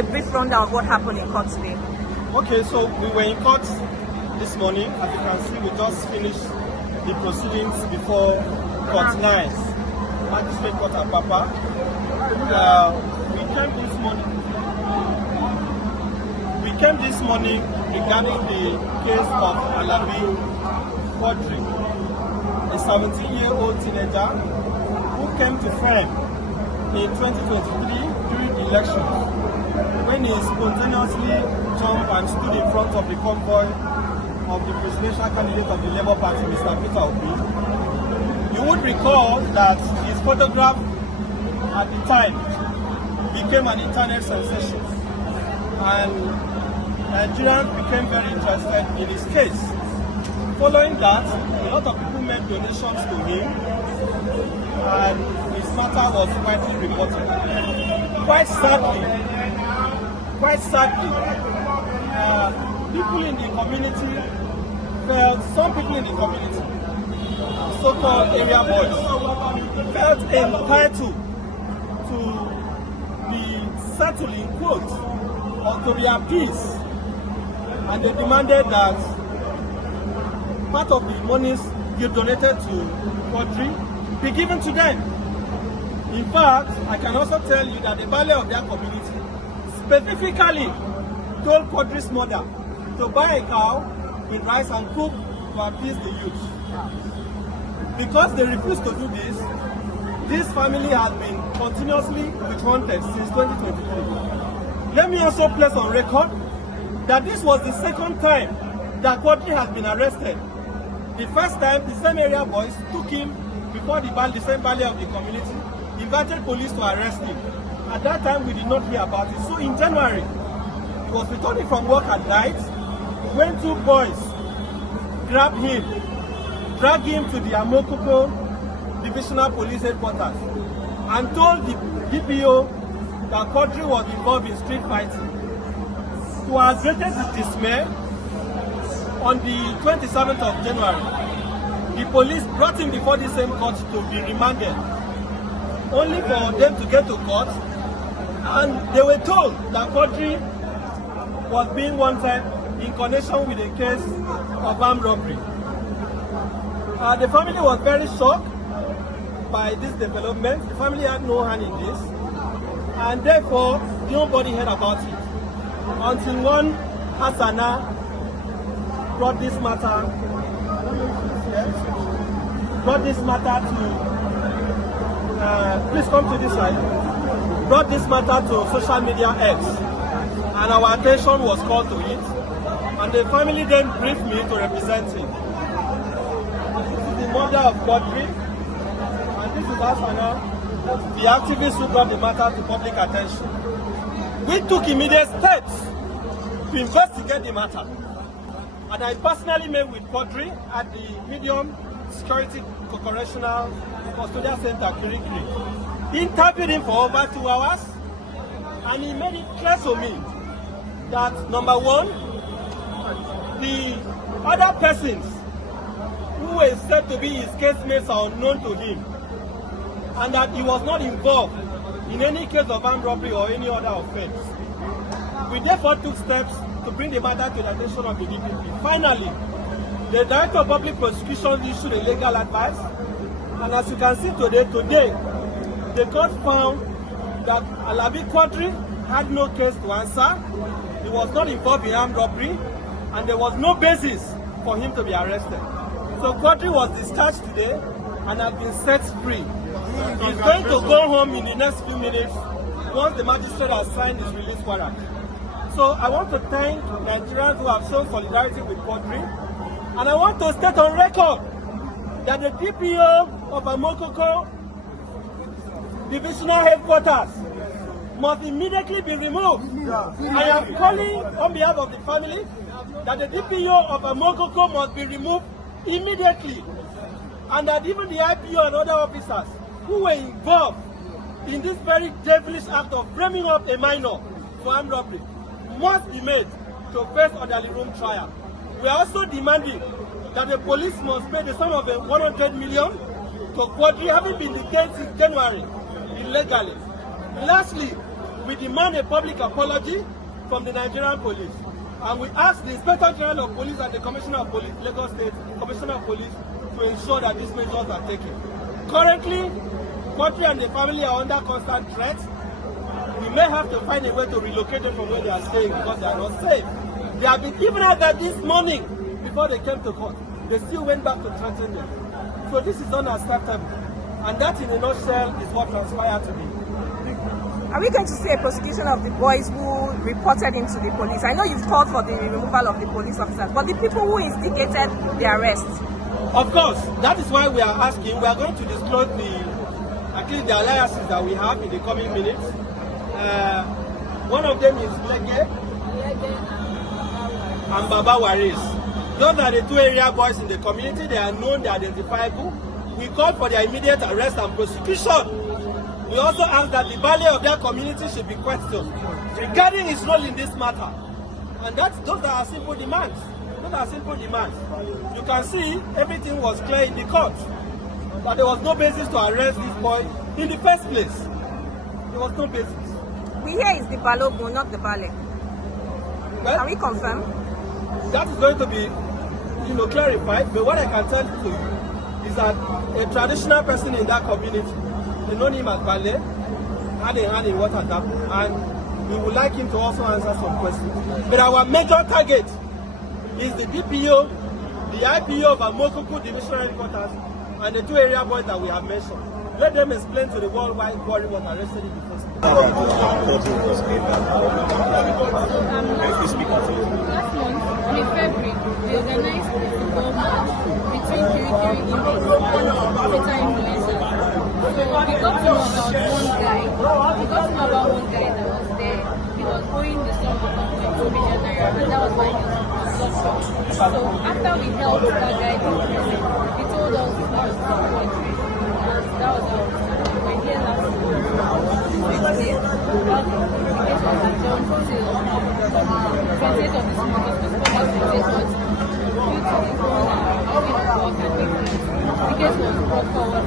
A brief rundown of what happened in court today. Okay, so we were in court this morning. As you can see, we just finished the proceedings before Court 9, Magistrate Court at Papa. We came this morning regarding the case of Quadri, a 17-year-old teenager who came to fame in 2023 during the elections, when he spontaneously jumped and stood in front of the convoy of the presidential candidate of the Labour Party, Mr. Peter Obidient. You would recall that his photograph at the time became an internet sensation, and Nigerians became very interested in his case. Following that, a lot of people made donations to him, and his matter was widely reported. Quite sadly, people in the community some people in the community, so-called area boys, felt entitled to be settled in quote or to their peace, and they demanded that part of the monies you donated to Quadri be given to them. In fact, I can also tell you that the value of their community specifically told Quadri's mother to buy a cow in rice and cook to appease the youth. Because they refused to do this family has been continuously witch-hunted since 2023. Let me also place on record that this was the second time that Quadri has been arrested. The first time, the same area boys took him before the same valley of the community, invited police to arrest him. At that time, we did not hear about it. So in January, he was returning from work at night when two boys grabbed him, dragged him to the Amokoko Divisional Police Headquarters, and told the DPO that Quadri was involved in street fighting. To our greatest dismay, on the 27th of January, the police brought him before the same court to be remanded, only for them to get to court, and they were told that Quadri was being wanted in connection with a case of armed robbery. The family was very shocked by this development. The family had no hand in this, and therefore nobody heard about it until one Hassana brought this matter to please come to this side. Brought this matter to social media X, and our attention was called to it, and the family then briefed me to represent him. This is the mother of Quadri, and this is Hassana, the activist who brought the matter to public attention. We took immediate steps to investigate the matter, and I personally met with Quadri at the Medium Security Correctional Custodial Center, Kirikiri. Interviewed him for over 2 hours, and he made it clear to me that, number one, the other persons who were said to be his casemates are unknown to him, and that he was not involved in any case of armed robbery or any other offense. We therefore took steps to bring the matter to the attention of the DPP. Finally, the Director of Public Prosecution issued a legal advice, and as you can see today, the court found that Quadri had no case to answer, he was not involved in armed robbery, and there was no basis for him to be arrested. So Quadri was discharged today and has been set free. He's going to go home in the next few minutes once the magistrate has signed his release warrant. So I want to thank Nigerians who have shown solidarity with Quadri, and I want to state on record that the DPO of Amokoko Divisional Headquarters must immediately be removed. I am calling on behalf of the family that the DPO of Amokoko must be removed immediately, and that even the IPO and other officers who were involved in this very devilish act of framing up a minor for armed robbery must be made to face orderly room trial. We are also demanding that the police must pay the sum of 100 million to Quadri, having been detained since January illegally. Lastly, we demand a public apology from the Nigerian police. And we ask the Inspector General of Police and the Commissioner of Police, Lagos State Commissioner of Police, to ensure that these measures are taken. Currently, Quadri and the family are under constant threat. We may have to find a way to relocate them from where they are staying because they are not safe. They have been even at that this morning before they came to court. They still went back to threaten them. So this is unacceptable. And that in a nutshell is what transpired today. Are we going to see a prosecution of the boys who reported into the police? I know you've called for the removal of the police officers, but the people who instigated the arrest? Of course, that is why we are asking. We are going to disclose the alliances that we have in the coming minutes. One of them is Lege and Baba Waris. Those are the two area boys in the community. They are known, they are identifiable. We call for their immediate arrest and prosecution. We also ask that the value of their community should be questioned regarding his role in this matter. And those are our simple demands. Those are simple demands. You can see everything was clear in the court. That there was no basis to arrest this boy in the first place. There was no basis. We hear it's the Balogun, not the Bale. Well, can we confirm? That is going to be, clarified. But what I can tell you is that a traditional person in that community, they know him as Bale, hand in what had happened, and we would like him to also answer some questions. But our major target is the DPO, the IPO of Amokuku Divisional Headquarters, and the two area boys that we have mentioned. Let them explain to the worldwide body what arrested in the first place. Last month, in February, we organized a football match between Kirikiri Imbes and Twitter influencers. So we got to know about one guy. That was there. He was owing the sum of 1.2 million naira, and that was why he was lost. So after we helped that guy to prison, he told us he was from Quadri. That was how we were here last week. The case was adjourned till 28th of this month, because due to the corona, work and the case was brought forward